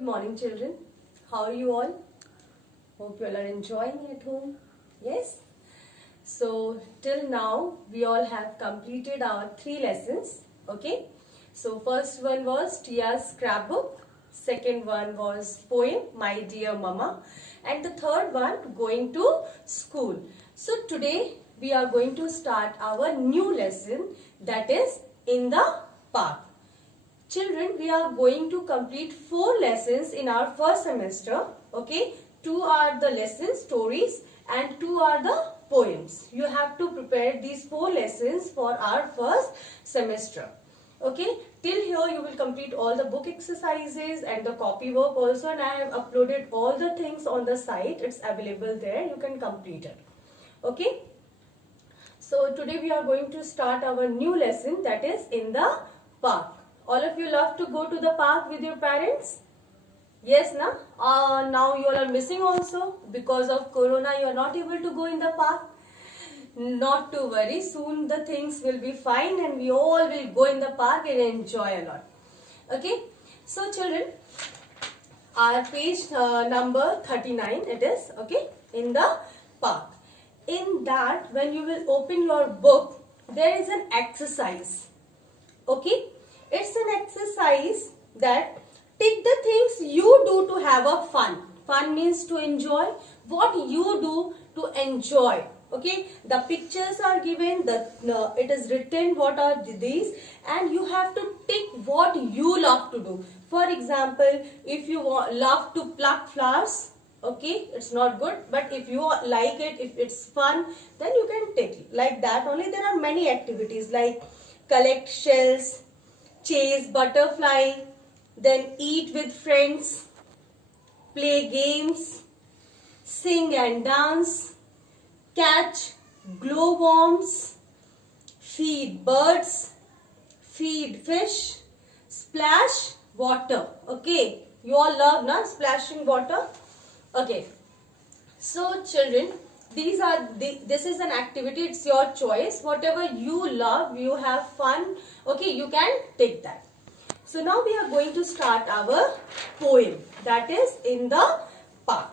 Good morning, children. How are you all? Hope you all are enjoying at home. Yes? So, till now, we all have completed our 3 lessons. Okay? So, first one was Tia's scrapbook. Second one was poem, My Dear Mama. And the third one, going to school. So, today we are going to start our new lesson, that is in the park. Children, we are going to complete 4 lessons in our first semester. Okay, 2 are the lesson stories and 2 are the poems. You have to prepare these 4 lessons for our first semester. Okay, till here you will complete all the book exercises and the copy work also, and I have uploaded all the things on the site. It's available there. You can complete it. Okay, so today we are going to start our new lesson, that is in the park. All of you love to go to the park with your parents? Yes, na? Now you all are missing also. Because of corona, you are not able to go in the park. Not to worry, soon the things will be fine and we all will go in the park and enjoy a lot. Okay? So children, our page number 39 it is, okay, in the park. In that, when you will open your book, there is an exercise. Okay? It's an exercise that take the things you do to have a fun. Fun means to enjoy. What you do to enjoy. Okay, the pictures are given, it is written what are these, and you have to tick what you love to do. For example, if you love to pluck flowers, okay, it's not good, but if you like it, if it's fun, then you can tick like that. Only there are many activities like collect shells, chase butterfly, then eat with friends, play games, sing and dance, catch glowworms, feed birds, feed fish, splash water. Okay, you all love na splashing water. Okay, so children, this is an activity, it's your choice. Whatever you love, you have fun, okay, you can take that. So now we are going to start our poem, that is in the park.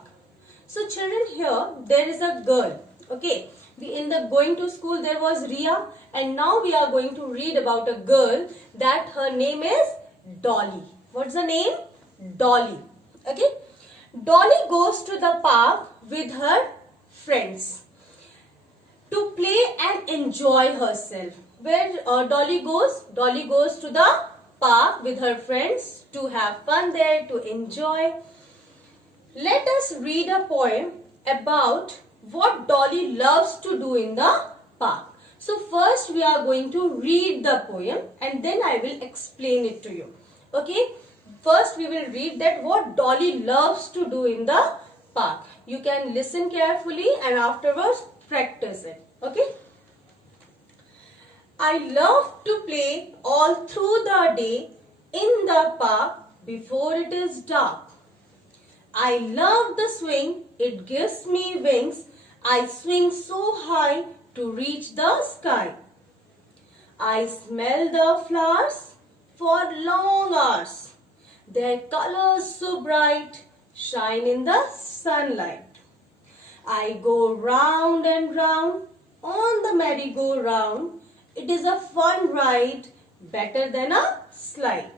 So children, here there is a girl, okay, in the going to school there was Ria, and now we are going to read about a girl that her name is Dolly. What's the name? Dolly. Okay, Dolly goes to the park with her friends to play and enjoy herself. Where Dolly goes? Dolly goes to the park with her friends to have fun there, to enjoy. Let us read a poem about what Dolly loves to do in the park. So first we are going to read the poem and then I will explain it to you. Okay? First we will read that what Dolly loves to do in the park. You can listen carefully and afterwards practice it. Okay? I love to play all through the day in the park before it is dark. I love the swing, it gives me wings. I swing so high to reach the sky. I smell the flowers for long hours. Their colors so bright shine in the sunlight. I go round and round on the merry-go-round. It is a fun ride, better than a slide.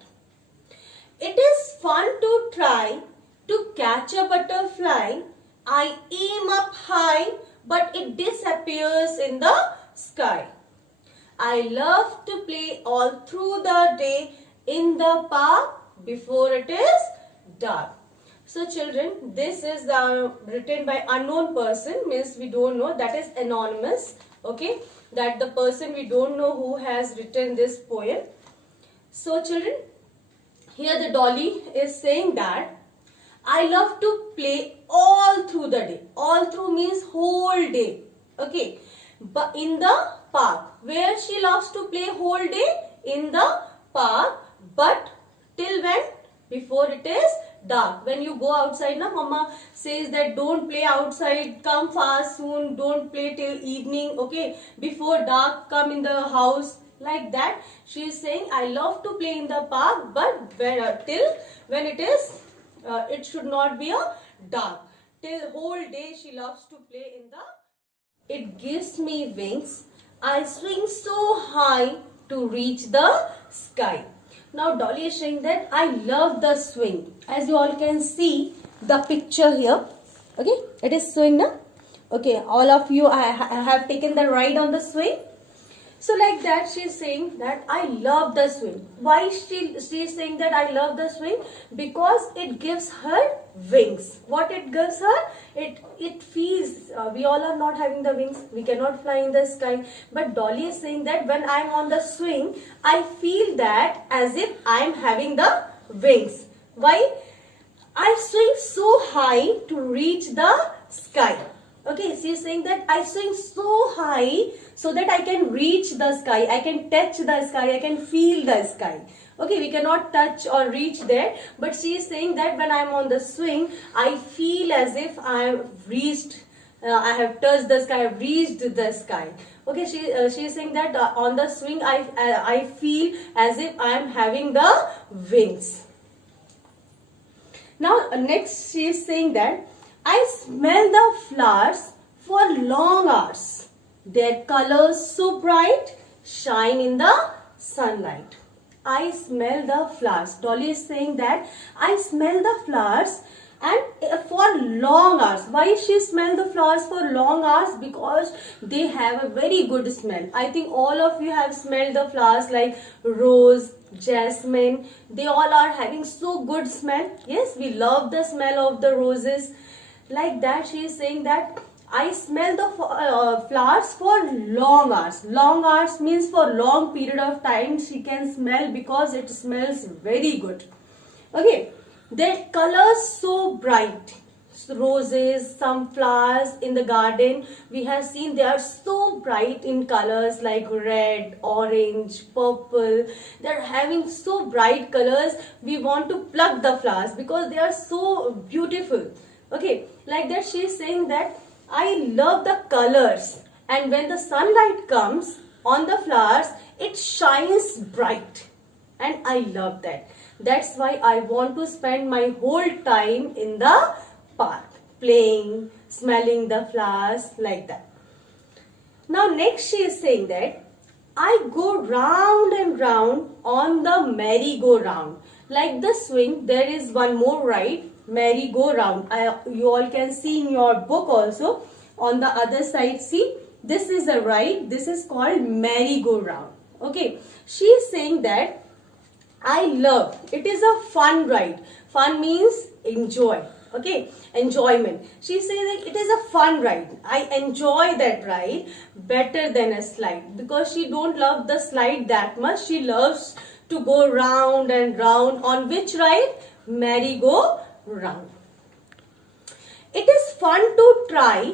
It is fun to try to catch a butterfly. I aim up high, but it disappears in the sky. I love to play all through the day in the park before it is dark. So children, this is written by unknown person, means we don't know, that is anonymous. Okay, that the person we don't know who has written this poem. So children, here the Dolly is saying that I love to play all through the day. All through means whole day. Okay, but in the park, where she loves to play whole day? In the park, but till when? Before it is dark. When you go outside, na, mama says that don't play outside, come fast soon, don't play till evening, okay, before dark come in the house, like that. She is saying I love to play in the park, but till when it is it should not be a dark. Till whole day she loves to play in the. It gives me wings. I swing so high to reach the sky. Now Dolly is saying that I love the swing. As you all can see the picture here. Okay, it is swing now. Okay, all of you I have taken the ride on the swing. So like that she is saying that I love the swing. Why she is saying that I love the swing? Because it gives her wings. What it gives her? It feels, we all are not having the wings. We cannot fly in the sky. But Dolly is saying that when I am on the swing, I feel that as if I am having the wings. Why? I swing so high to reach the sky. Okay, she is saying that I swing so high so that I can reach the sky, I can touch the sky, I can feel the sky. Okay, we cannot touch or reach there, but she is saying that when I am on the swing, I feel as if I have reached, I have touched the sky, I have reached the sky. Okay, she is saying that on the swing, I feel as if I am having the wings. Now, next she is saying that I smell the flowers for long hours. Their colors so bright shine in the sunlight. I smell the flowers. Dolly is saying that I smell the flowers and for long hours. Why she smell the flowers for long hours? Because they have a very good smell. I think all of you have smelled the flowers like rose, jasmine. They all are having so good smell. Yes, we love the smell of the roses. Like that she is saying that I smell the flowers for long hours. Long hours means for long period of time she can smell because it smells very good. Okay, their colors so bright. Roses, some flowers in the garden we have seen, they are so bright in colors like red, orange, purple. They are having so bright colors. We want to pluck the flowers because they are so beautiful. Okay, like that she is saying that I love the colors, and when the sunlight comes on the flowers, it shines bright, and I love that. That's why I want to spend my whole time in the park, playing, smelling the flowers, like that. Now next she is saying that I go round and round on the merry-go-round. Like the swing, there is one more ride, merry-go-round. You all can see in your book also. On the other side, see, this is a ride. This is called merry-go-round. Okay, she is saying that I love. It is a fun ride. Fun means enjoy. Okay, enjoyment. She says that it is a fun ride. I enjoy that ride better than a slide because she don't love the slide that much. She loves to go round and round. On which ride? Merry-go-round. It is fun to try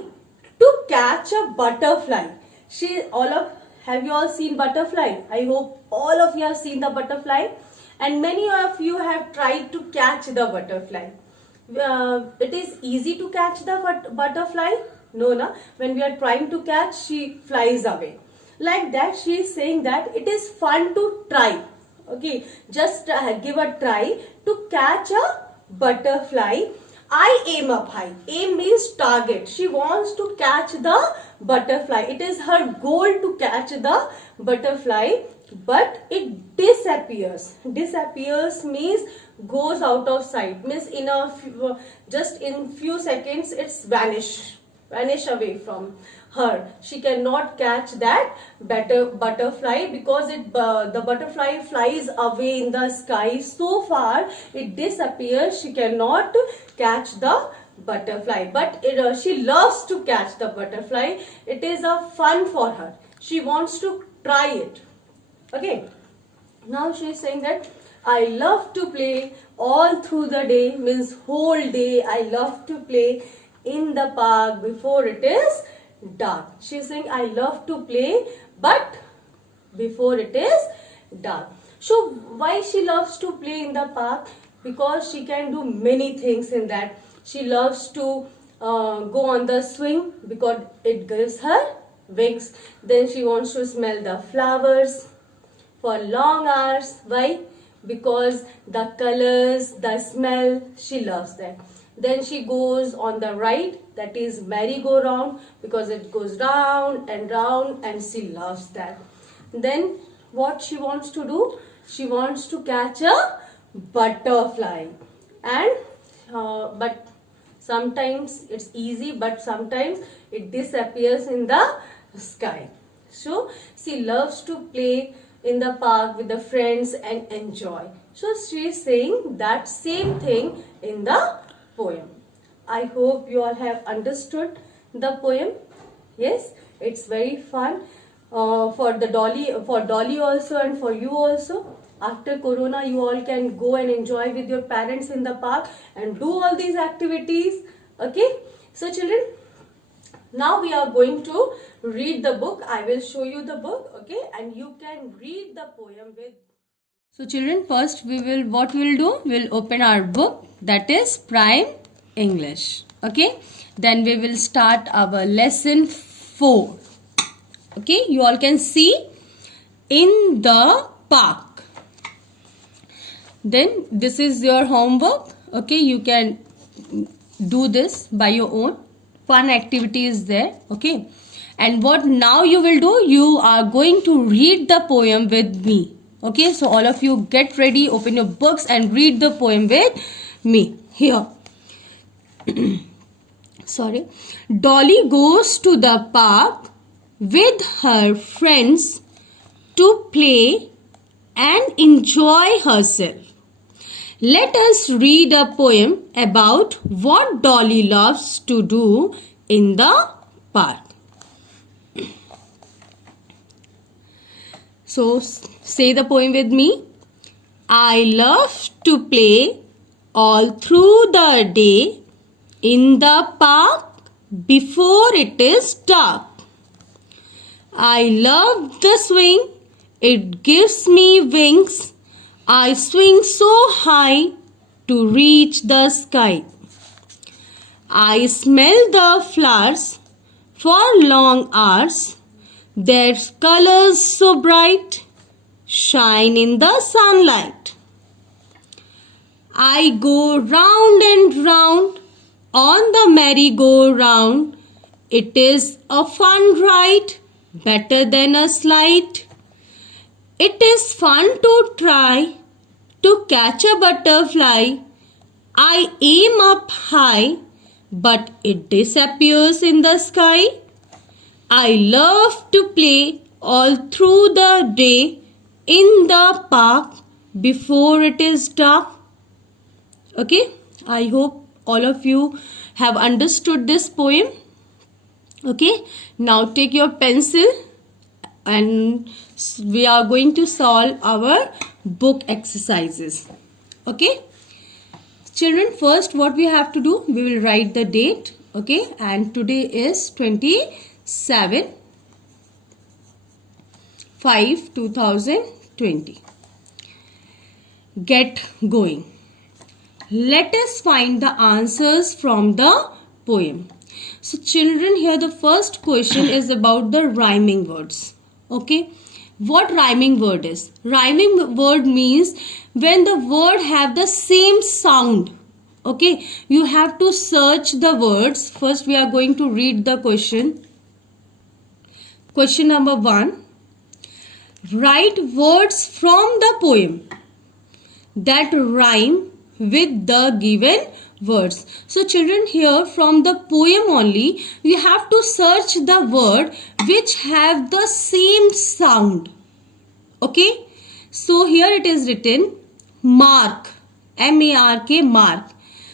to catch a butterfly. Have you all seen butterfly? I hope all of you have seen the butterfly, and many of you have tried to catch the butterfly. It is easy to catch the butterfly? No, na. When we are trying to catch, she flies away. Like that, she is saying that it is fun to try. Okay, just give a try to catch a butterfly. I aim up high. Aim means target. She wants to catch the butterfly. It is her goal to catch the butterfly, but it disappears. Disappears means goes out of sight. Means in just in few seconds it's vanish away from her. She cannot catch that butterfly because the butterfly flies away in the sky so far, it disappears. She cannot catch the butterfly, but she loves to catch the butterfly. It is a fun for her. She wants to try it. Okay, now she is saying that I love to play all through the day, means whole day I love to play in the park before it is dark. She is saying I love to play but before it is dark. So why she loves to play in the park? Because she can do many things in that. She loves to go on the swing because it gives her wings. Then she wants to smell the flowers for long hours. Why? because the colors, the smell, she loves that. Then she goes on the ride, that is merry-go-round, because it goes round and she loves that. Then what she wants to do? She wants to catch a butterfly, and but sometimes it's easy, but sometimes it disappears in the sky. So she loves to play in the park with the friends and enjoy. So she is saying that same thing in the poem. I hope you all have understood the poem. Yes, it's very fun for Dolly also, and for you also. After Corona, you all can go and enjoy with your parents in the park and do all these activities. Okay, so children, now we are going to read the book. I will show you the book, okay, and you can read the poem with. So children, first what we'll do, we'll open our book, that is Prime English, okay. Then we will start our lesson 4. Okay, you all can see in the park. Then this is your homework, okay. You can do this by your own. Fun activity is there, okay. And what now you will do, you are going to read the poem with me, okay. So all of you get ready, open your books and read the poem with me. Here. Sorry. Dolly goes to the park with her friends to play and enjoy herself. Let us read a poem about what Dolly loves to do in the park. So say the poem with me. I love to play all through the day in the park before it is dark. I love the swing, it gives me wings. I swing so high to reach the sky. I smell the flowers for long hours. Their colors so bright shine in the sunlight. I go round and round on the merry-go-round. It is a fun ride, better than a slide. It is fun to try to catch a butterfly. I aim up high, but it disappears in the sky. I love to play all through the day in the park before it is dark. Okay, I hope all of you have understood this poem. Okay, now take your pencil and we are going to solve our book exercises. Okay, children, first what we have to do, we will write the date. Okay, and today is 27/5/2020. Get going. Let us find the answers from the poem. So children, here the first question is about the rhyming words. Okay, what rhyming word is? Rhyming word means when the word have the same sound. Okay, you have to search the words. First we are going to read the question. Question number 1. Write words from the poem that rhyme with the given words. So children, here from the poem only you have to search the word which have the same sound. Okay, so here it is written mark, M-A-R-K, mark.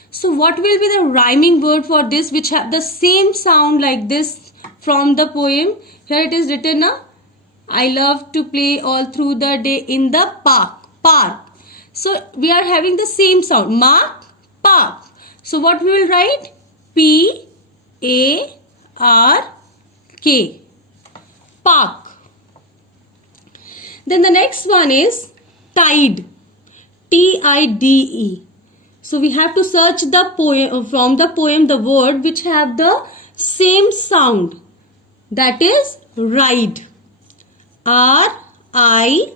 So what will be the rhyming word for this which have the same sound like this from the poem? Here it is written I love to play all through the day in the park. Park. So we are having the same sound. Mark, park. So what we will write? P-A-R-K. Park. Then the next one is tide. T-I-D-E. So we have to search the poem from the poem the word which have the same sound. That is ride. R-I-D-E.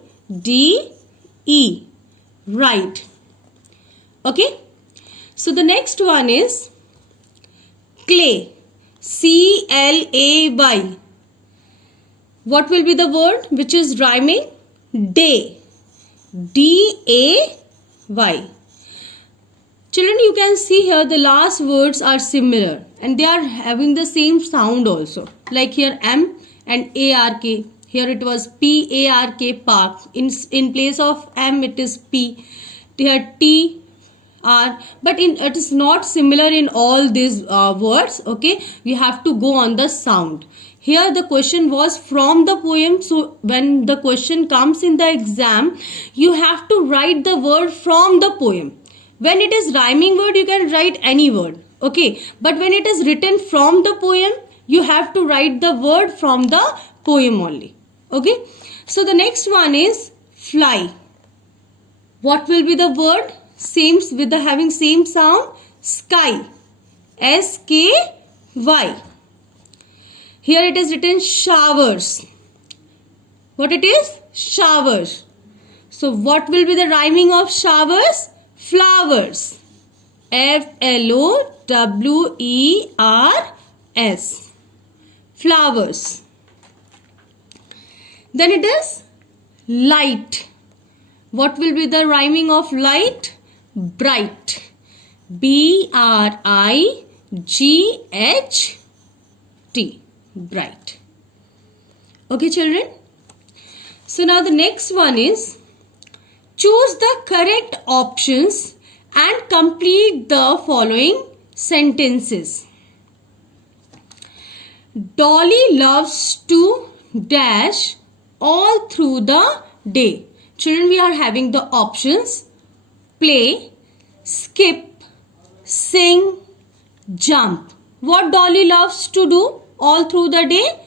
Right. Okay. So the next one is clay. CLAY. What will be the word which is rhyming? Day. DAY. Children, you can see here the last words are similar and they are having the same sound also. Like here M and ARK. Here it was PARK, park. In place of M it is P. Here T R. But it is not similar in all these words. Okay, we have to go on the sound. Here the question was from the poem. So when the question comes in the exam, you have to write the word from the poem. When it is rhyming word, you can write any word. Okay. But when it is written from the poem, you have to write the word from the poem only. Okay. So the next one is fly. What will be the word? Same with the having same sound. Sky. SKY. Here it is written showers. What it is? Showers. So what will be the rhyming of showers? Flowers. FLOWERS. Flowers. Then it is light. What will be the rhyming of light? Bright. BRIGHT. Bright. Okay, children. So now the next one is choose the correct options and complete the following sentences. Dolly loves to dash all through the day. Children, we are having the options: play, skip, sing, jump. What Dolly loves to do all through the day?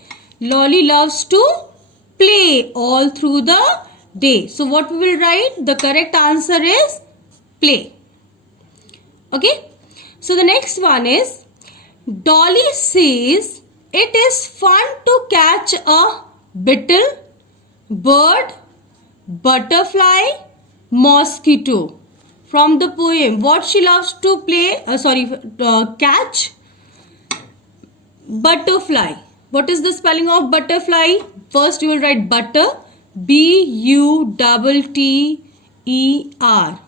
Dolly loves to play all through the day. So what we will write? The correct answer is play. Okay. So the next one is Dolly says it is fun to catch a beetle, bird, butterfly, mosquito. From the poem, what she loves to play? Catch. Butterfly. What is the spelling of butterfly? First you will write butter. BUTTER.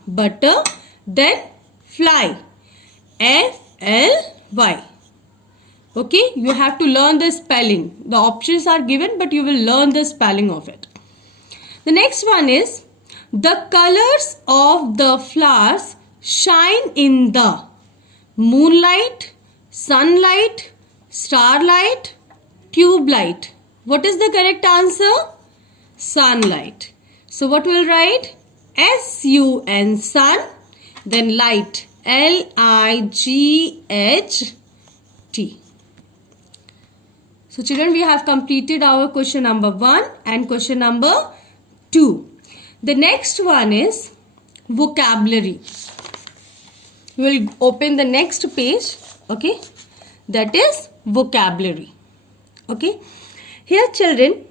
Butter. Then fly. FLY. Okay, you have to learn the spelling. The options are given, but you will learn the spelling of it. The next one is the colors of the flowers shine in the moonlight, sunlight, starlight, tube light. What is the correct answer? Sunlight. So what will write? SUN, sun. Then light. LIGHT. So children, we have completed our question number 1 and question number 2. The next one is vocabulary. We will open the next page. Okay. That is vocabulary. Okay. Here children,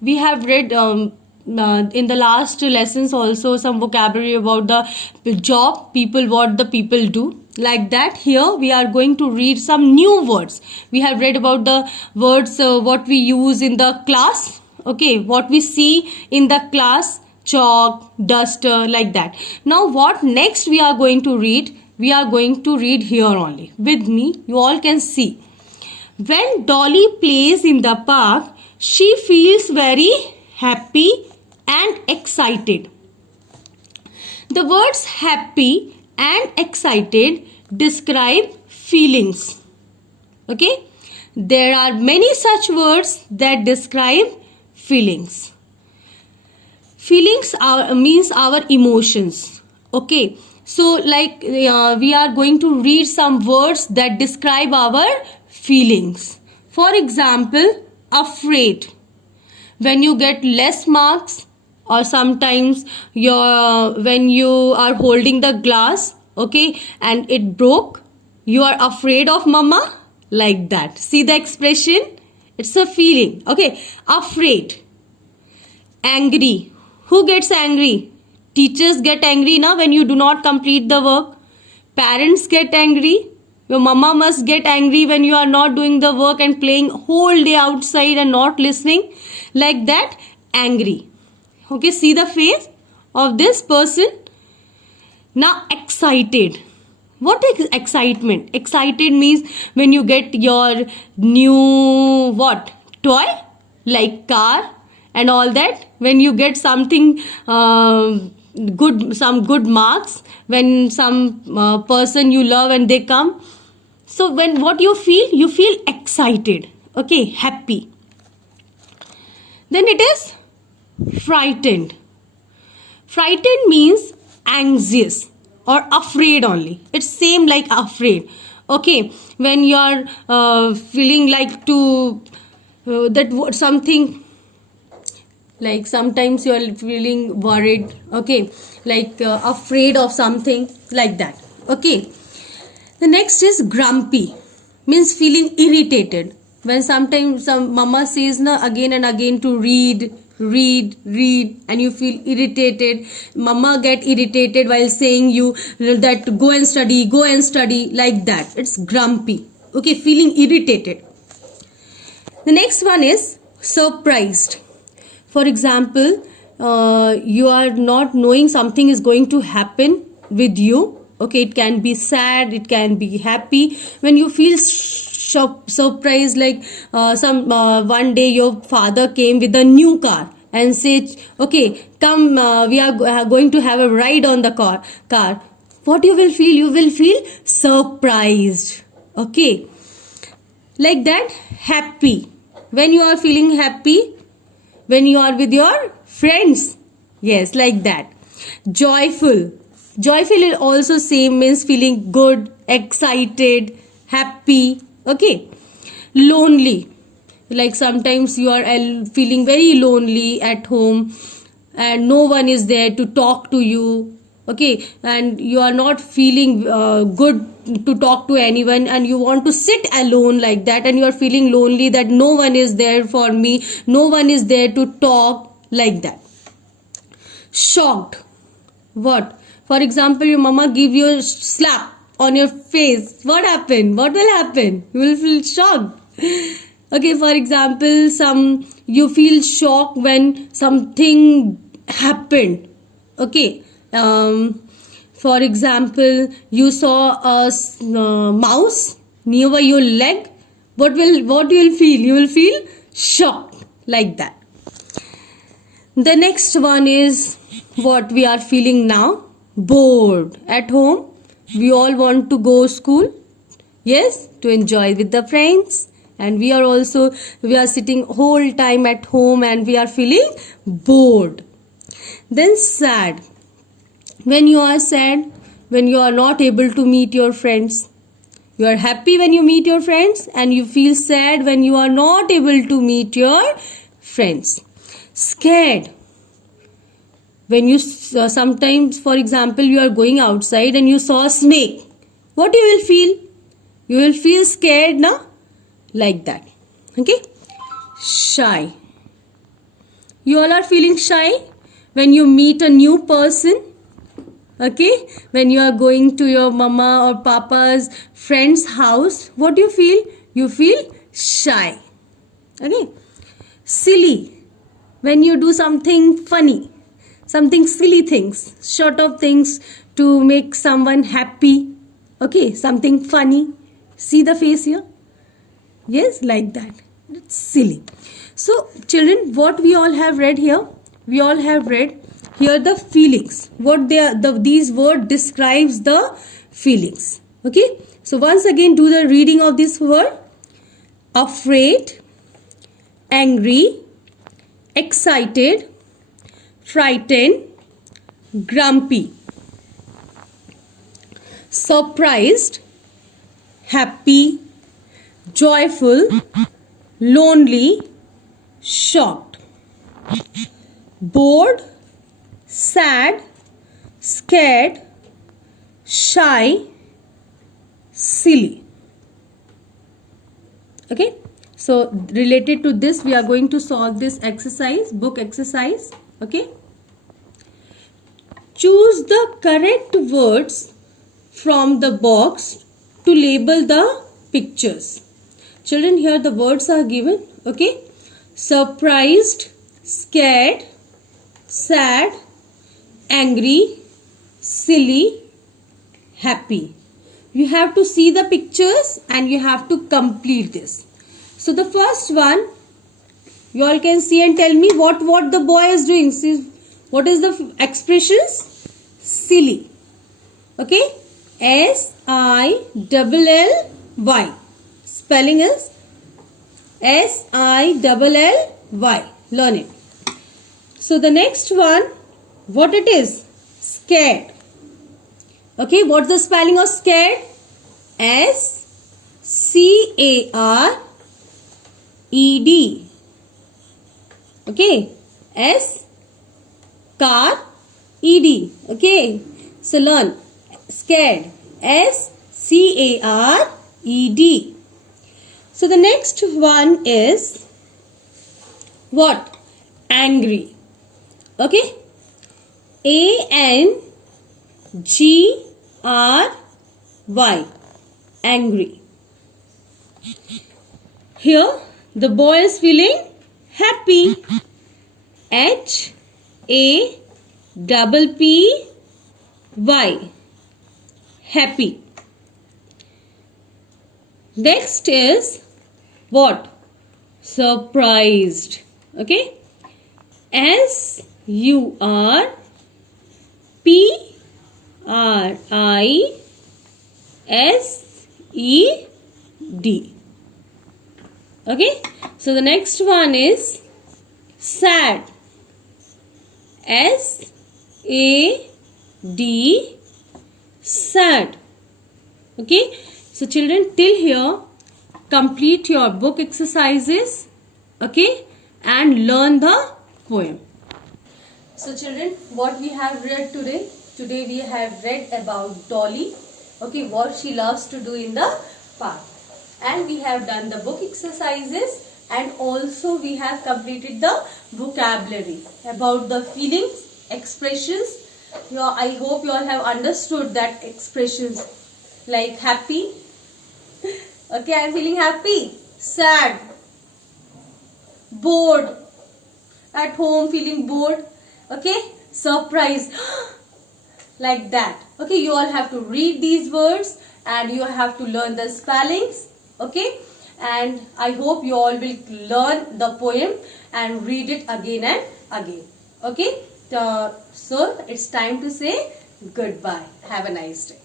we have read in the last lessons also some vocabulary about the job, people, what the people do. Like that, here we are going to read some new words. We have read about the words what we use in the class. Okay, what we see in the class, chalk, duster, like that. Now what next we are going to read? We are going to read here only. With me, you all can see. When Dolly plays in the park, she feels very happy and excited. The words happy and excited describe feelings. Okay, there are many such words that describe feelings. Feelings means our emotions. Okay, so like we are going to read some words that describe our feelings. For example, afraid. When you get less marks, or sometimes when you are holding the glass, okay, and it broke, you are afraid of mama, like that. See the expression? It's a feeling. Okay, afraid. Angry. Who gets angry? Teachers get angry now when you do not complete the work. Parents get angry. Your mama must get angry when you are not doing the work and playing whole day outside and not listening. Like that, angry. Okay, see the face of this person. Now excited. What is excitement? Excited means when you get your new what? Toy? Like car and all that. When you get something good, some good marks. When some person you love and they come. So when what you feel excited. Okay, happy. Then it is frightened. Frightened means anxious or afraid only. It's same like afraid. Okay, when you are feeling like to that something, like sometimes you are feeling worried. Okay, like afraid of something like that. Okay, the next is grumpy, means feeling irritated. When sometimes some mama says na again and again to read and you feel irritated. Mama get irritated while saying you that go and study like that. It's grumpy. Okay, feeling irritated. The next one is surprised. For example, you are not knowing something is going to happen with you. Okay, it can be sad, it can be happy. When you feel surprised, like one day your father came with a new car and said, okay, come, we are going to have a ride on the car. What you will feel? You will feel surprised. Okay, like that. Happy. When you are feeling happy, when you are with your friends. Yes, like that. Joyful. Joyful is also same, means feeling good, excited, happy. Okay. Lonely. Like sometimes you are feeling very lonely at home and no one is there to talk to you. Okay. And you are not feeling good to talk to anyone and you want to sit alone like that and you are feeling lonely that no one is there for me. No one is there to talk like that. Shocked. What? For example, your mama give you a slap on your face. What happened? What will happen? You will feel shocked. Okay, for example, you feel shocked when something happened. Okay. For example, you saw a mouse near your leg. What you will feel? You will feel shocked like that. The next one is what we are feeling now. Bored. At home, we all want to go school. Yes, to enjoy with the friends. And we are sitting whole time at home and we are feeling bored. Then sad. When you are sad, when you are not able to meet your friends. You are happy when you meet your friends and you feel sad when you are not able to meet your friends. Scared. When you sometimes, for example, you are going outside and you saw a snake. What you will feel? You will feel scared, na? Like that. Okay? Shy. You all are feeling shy when you meet a new person. Okay? When you are going to your mama or papa's friend's house, what do you feel? You feel shy. Okay? Silly. When you do something funny. Something silly things, sort of things to make someone happy. Okay, something funny. See the face here? Yes, like that. It's silly. So, children, what we all have read here? We all have read here the feelings. What they are, these word describes the feelings. Okay. So, once again, do the reading of this word. Afraid, angry, excited, frightened, grumpy, surprised, happy, joyful, lonely, shocked, bored, sad, scared, shy, silly. Okay. So related to this, we are going to solve this exercise, book exercise. Okay. choose the correct words from the box to label the pictures. Children, here the words are given. Okay, surprised, scared, sad, angry, silly, happy. You have to see the pictures and you have to complete this. So the first one, you all can see and tell me what the boy is doing. See, what is the expressions? Silly. Okay, SILLY. Spelling is SILLY. Learn it. So the next one, what it is? Scared. Okay, what's the spelling of scared? SCARED. Okay, SCARED. Okay, so learn scared. SCARED. So the next one is what? Angry. Okay, ANGRY. Angry. Here the boy is feeling happy. HAPPY. Happy. Next is what? Surprised. Okay, SURPRISED. Okay, so the next one is sad. SAD. Sad. Okay, so children, till here complete your book exercises. Okay, and learn the poem. So children, what we have read today? Today we have read about Dolly. Okay, what she loves to do in the park. And we have done the book exercises, and also we have completed the vocabulary about the feelings, expressions. I hope you all have understood that expressions like happy. Okay, I am feeling happy. Sad. Bored. At home feeling bored. Okay, surprised. Like that. Okay, you all have to read these words and you have to learn the spellings. Okay, and I hope you all will learn the poem and read it again and again. Okay, so it's time to say goodbye. Have a nice day.